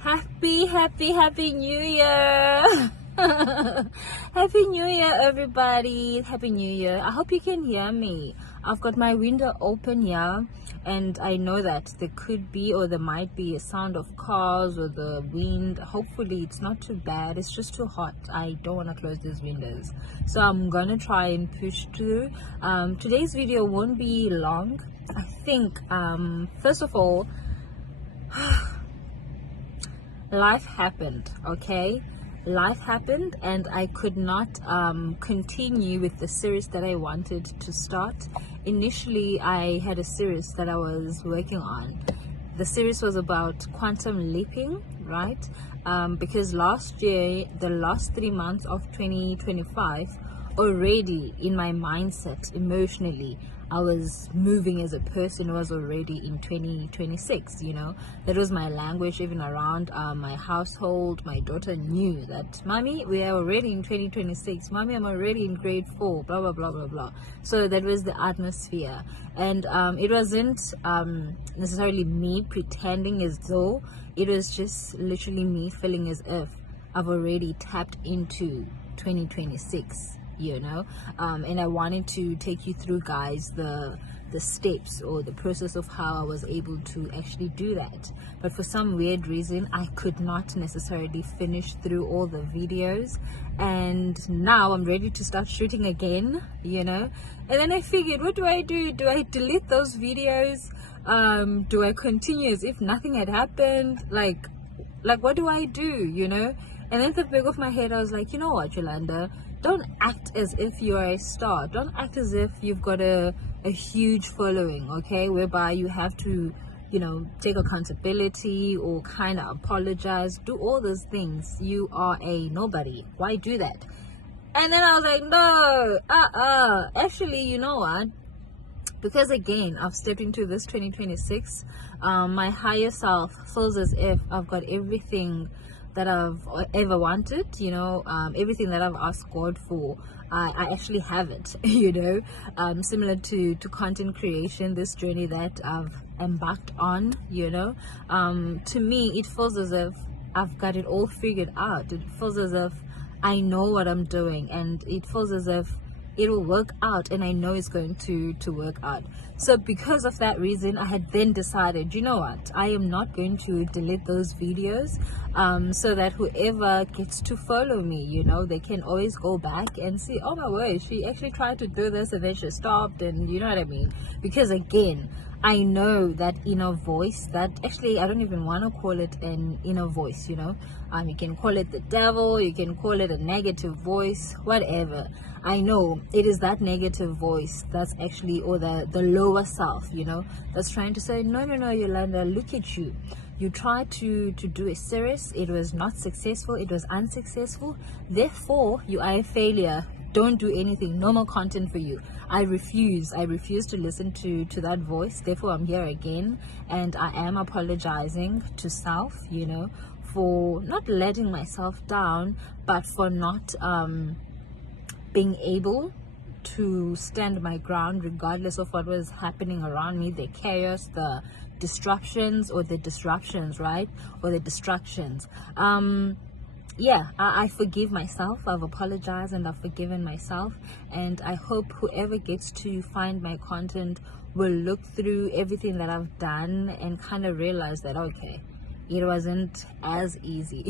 Happy New Year! Happy New Year, everybody! Happy New Year! I hope you can hear me. I've got my window open here, and I know that there could be or there might be a sound of cars or the wind. Hopefully, it's not too bad. It's just too hot. I don't want to close these windows, so I'm gonna try and push through. Today's video won't be long. I think, first of all, life happened. Okay, life happened, and I could not continue with the series that I wanted to start. Initially, I had a series that I was working on. The series was about quantum leaping, right? Because last year, the last 3 months of 2025, already in my mindset, emotionally, I was moving as a person who was already in 2026. That was my language. Even around my household, my daughter knew that, mommy, we are already in 2026. Mommy, I'm already in grade 4, blah blah blah blah blah. So that was the atmosphere, and it wasn't necessarily me pretending as though. It was just literally me feeling as if I've already tapped into 2026. And I wanted to take you through, guys, the steps or the process of how I was able to actually do that. But for some weird reason, I could not necessarily finish through all the videos, and now I'm ready to start shooting again. And then I figured, what do I do? Do I delete those videos? Do I continue as if nothing had happened? Like what do I do? And then at the back of my head, I was like, you know what, Yolanda, don't act as if you are a star. Don't act as if you've got a huge following, okay, whereby you have to, take accountability or kind of apologize, do all those things. You are a nobody. Why do that? And then I was like, no, actually, you know what? Because again, I've stepped into this 2026, my higher self feels as if I've got everything that I've ever wanted, everything that I've asked God for. I actually have it. Similar to content creation, this journey that I've embarked on. To me, it feels as if I've got it all figured out. It feels as if I know what I'm doing, and it feels as if it will work out, and I know it's going to work out. So because of that reason, I had then decided, you know what, I am not going to delete those videos, so that whoever gets to follow me, they can always go back and see, oh my word, she actually tried to do this and then she stopped, and you know what I mean. Because again, I know that inner voice, that actually I don't even want to call it an inner voice. You can call it the devil, you can call it a negative voice, whatever. I know it is that negative voice that's actually, or the lower self, that's trying to say, no, Yolanda, look at you. You tried to do a series, it was not successful, it was unsuccessful, therefore you are a failure. Don't do anything, no more content for you. I refuse to listen to that voice. Therefore, I'm here again, and I am apologizing to self, for not letting myself down, but for not being able to stand my ground regardless of what was happening around me, the chaos, the disruptions, right? Or the distractions. I forgive myself. I've apologized and I've forgiven myself, and I hope whoever gets to find my content will look through everything that I've done and kind of realize that, okay, it wasn't as easy.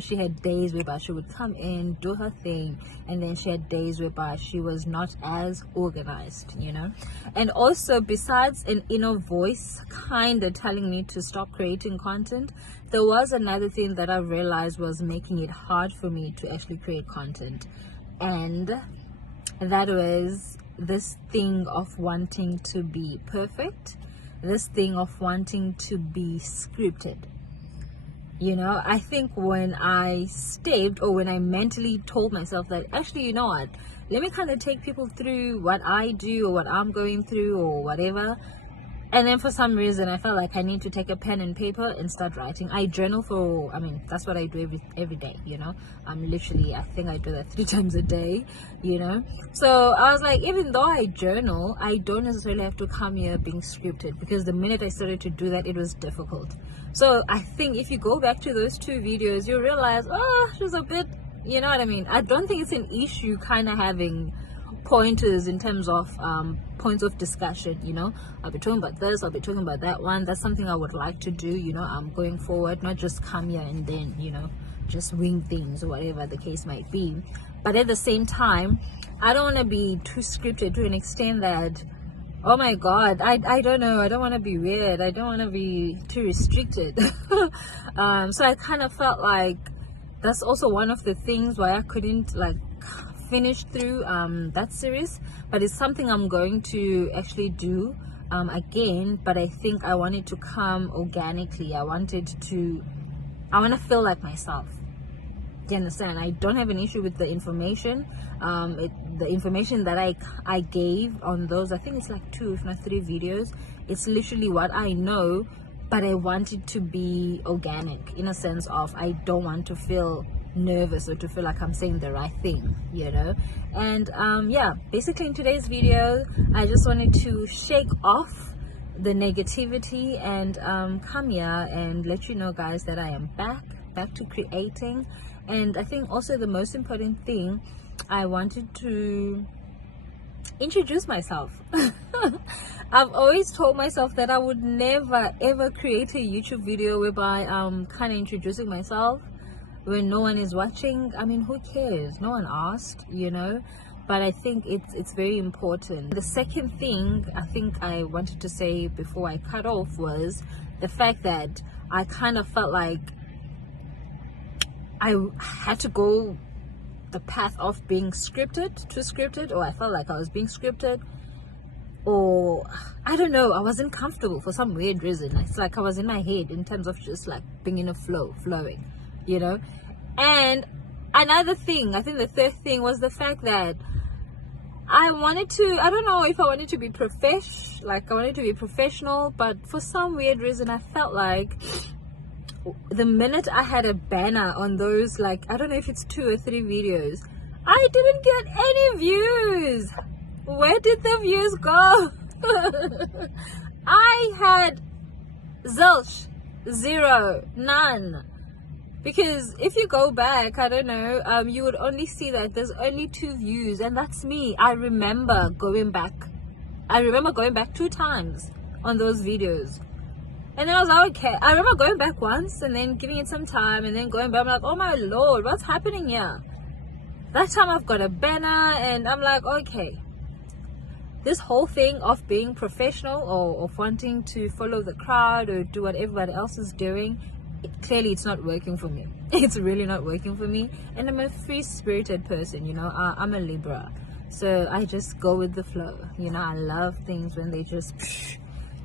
She had days whereby she would come in, do her thing, and then she had days whereby she was not as organized. And also, besides an inner voice kind of telling me to stop creating content, there was another thing that I realized was making it hard for me to actually create content, and that was this thing of wanting to be perfect, this thing of wanting to be scripted. I think when I stepped, or when I mentally told myself that, actually, you know what, let me kind of take people through what I do or what I'm going through or whatever, And then for some reason, I felt like I need to take a pen and paper and start writing. I journal for, I mean, that's what I do every day, you know. Literally, I think I do that 3 times a day, you know. So I was like, even though I journal, I don't necessarily have to come here being scripted, because the minute I started to do that, it was difficult. So I think if you go back to those 2 videos, you realize, oh, it was a bit, you know what I mean. I don't think it's an issue kind of having pointers in terms of points of discussion, you know. I'll be talking about this, I'll be talking about that one. That's something I would like to do, you know, going forward, not just come here and then, you know, just wing things or whatever the case might be. But at the same time, I don't want to be too scripted to an extent that, oh my god, I don't know, I don't want to be weird, I don't want to be too restricted. So I kind of felt like that's also one of the things why I couldn't like finish through that series, but it's something I'm going to actually do again. But I think I want it to come organically. I want to feel like myself. Do you understand? I don't have an issue with the information. The information that I gave on those, I think it's like 2 if not 3 videos, it's literally what I know, but I want it to be organic, in a sense of I don't want to feel nervous or to feel like I'm saying the right thing, you know. And yeah, basically in today's video, I just wanted to shake off the negativity and come here and let you know, guys, that I am back to creating. And I think also the most important thing, I wanted to introduce myself. I've always told myself that I would never ever create a YouTube video whereby I'm kind of introducing myself when no one is watching. I mean, who cares? No one asked, you know. But I think it's very important. The second thing I think I wanted to say before I cut off was the fact that I kind of felt like I had to go the path of being scripted, or I felt like I was being scripted, or I don't know, I wasn't comfortable for some weird reason. It's like I was in my head in terms of just like being in a flowing, you know. And another thing, I think the third thing was the fact that I don't know if I wanted to be professional, but for some weird reason I felt like the minute I had a banner on those, like, I don't know if it's 2 or 3 videos, I didn't get any views. Where did the views go? I had zilch, 0, none. Because if you go back, I don't know, you would only see that there's only 2 views, and that's me. I remember going back 2 times on those videos. And then I was like, okay. I remember going back once and then giving it some time and then going back. I'm like, oh my lord, what's happening here? That time I've got a banner and I'm like, okay. This whole thing of being professional or of wanting to follow the crowd or do what everybody else is doing, clearly it's not working for me. It's really not working for me. And I'm a free-spirited person, you know. I'm a Libra. So I just go with the flow. You know, I love things when they just...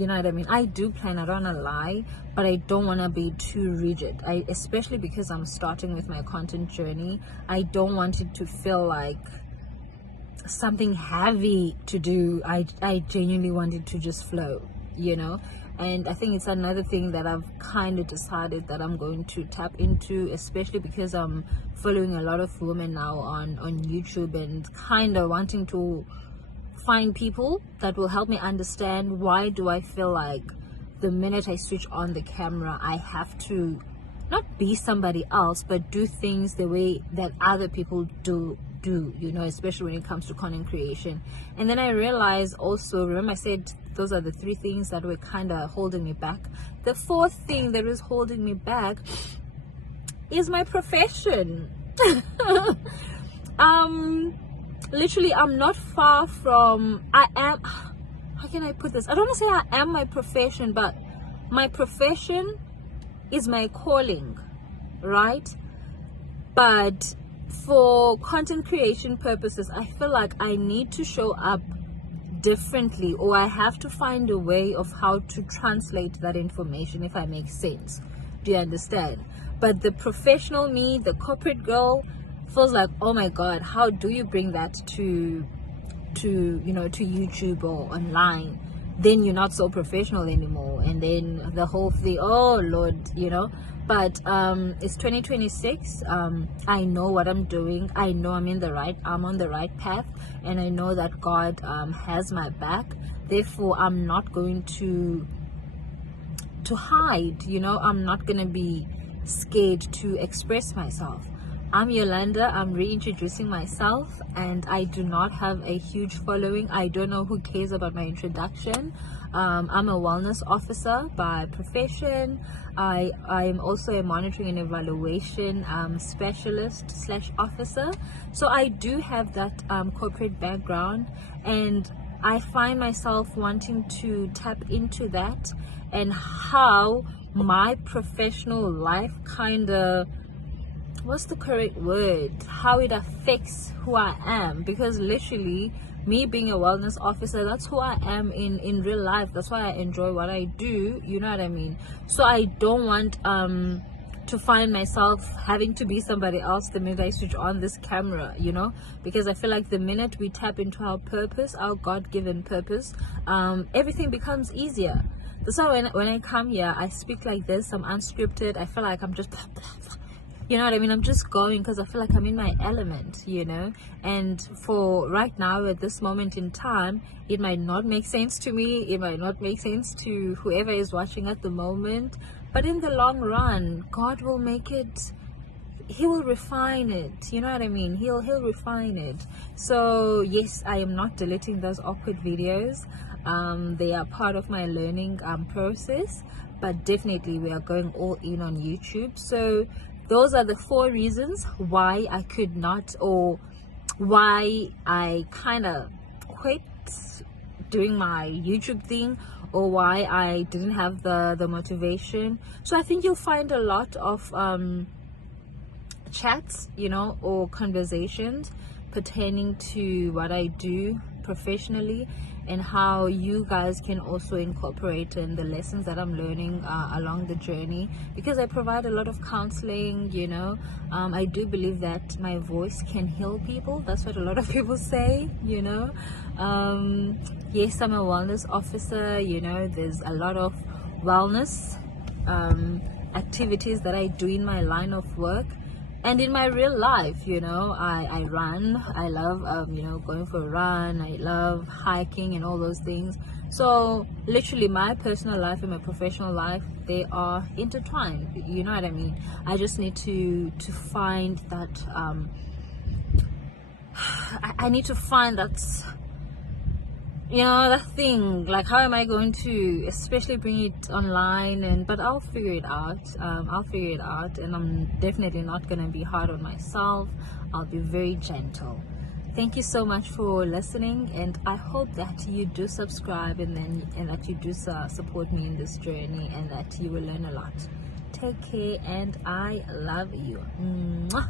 You know what I mean? I do plan, I don't want to lie, but I don't want to be too rigid. Especially because I'm starting with my content journey, I don't want it to feel like something heavy to do. I genuinely want it to just flow, you know. And I think it's another thing that I've kind of decided that I'm going to tap into, especially because I'm following a lot of women now on YouTube and kind of wanting to find people that will help me understand why do I feel like the minute I switch on the camera I have to not be somebody else but do things the way that other people do, you know, especially when it comes to content creation. And then I realized also, remember I said those are the 3 things that were kind of holding me back. The 4th thing that was holding me back is my profession. Literally, I'm not far from, I am, how can I put this? I don't want to say I am my profession, but my profession is my calling, right? But for content creation purposes, I feel like I need to show up differently, or I have to find a way of how to translate that information, if I make sense. Do you understand? But the professional me, the corporate girl, feels like, oh my god, how do you bring that to you know, to YouTube or online? then you're not so professional anymore, and then the whole thing, oh Lord, but it's 2026. I know what I'm doing. I know I'm on the right path, and I know that God has my back. Therefore, I'm not going to hide. I'm not going to be scared to express myself. I'm Yolanda. I'm reintroducing myself, and I do not have a huge following. I don't know who cares about my introduction. I'm a wellness officer by profession. I'm also a monitoring and evaluation specialist / officer. So I do have that corporate background, and I find myself wanting to tap into that and how my professional life kind of, what's the correct word, how it affects who I am. Because literally, me being a wellness officer, that's who I am in real life. That's why I enjoy what I do, you know what I mean? So I don't want to find myself having to be somebody else the minute I switch on this camera, because I feel like the minute we tap into our purpose, our God-given purpose, everything becomes easier. That's why when I come here, I speak like this. I'm unscripted. I feel like I'm just you know what I mean? I'm just going because I feel like I'm in my element, and for right now, at this moment in time, it might not make sense to me. It might not make sense to whoever is watching at the moment, but in the long run, God will make it. He will refine it, you know what I mean? He'll refine it. So yes, I am not deleting those awkward videos. They are part of my learning process, but definitely we are going all in on YouTube. So those are the 4 reasons why I could not, or why I kind of quit doing my YouTube thing, or why I didn't have the motivation. So I think you'll find a lot of chats, or conversations pertaining to what I do professionally, and how you guys can also incorporate in the lessons that I'm learning along the journey, because I provide a lot of counseling. I do believe that my voice can heal people. That's what a lot of people say. Yes, I'm a wellness officer. There's a lot of wellness activities that I do in my line of work. And in my real life, I run. I love, going for a run. I love hiking and all those things. So literally, my personal life and my professional life, they are intertwined. You know what I mean? I just need to find that. I need to find that. That thing, like, how am I going to especially bring it online? But I'll figure it out. And I'm definitely not going to be hard on myself. I'll be very gentle. Thank you so much for listening, and I hope that you do subscribe, and that you do support me in this journey, and that you will learn a lot. Take care, and I love you. Mwah.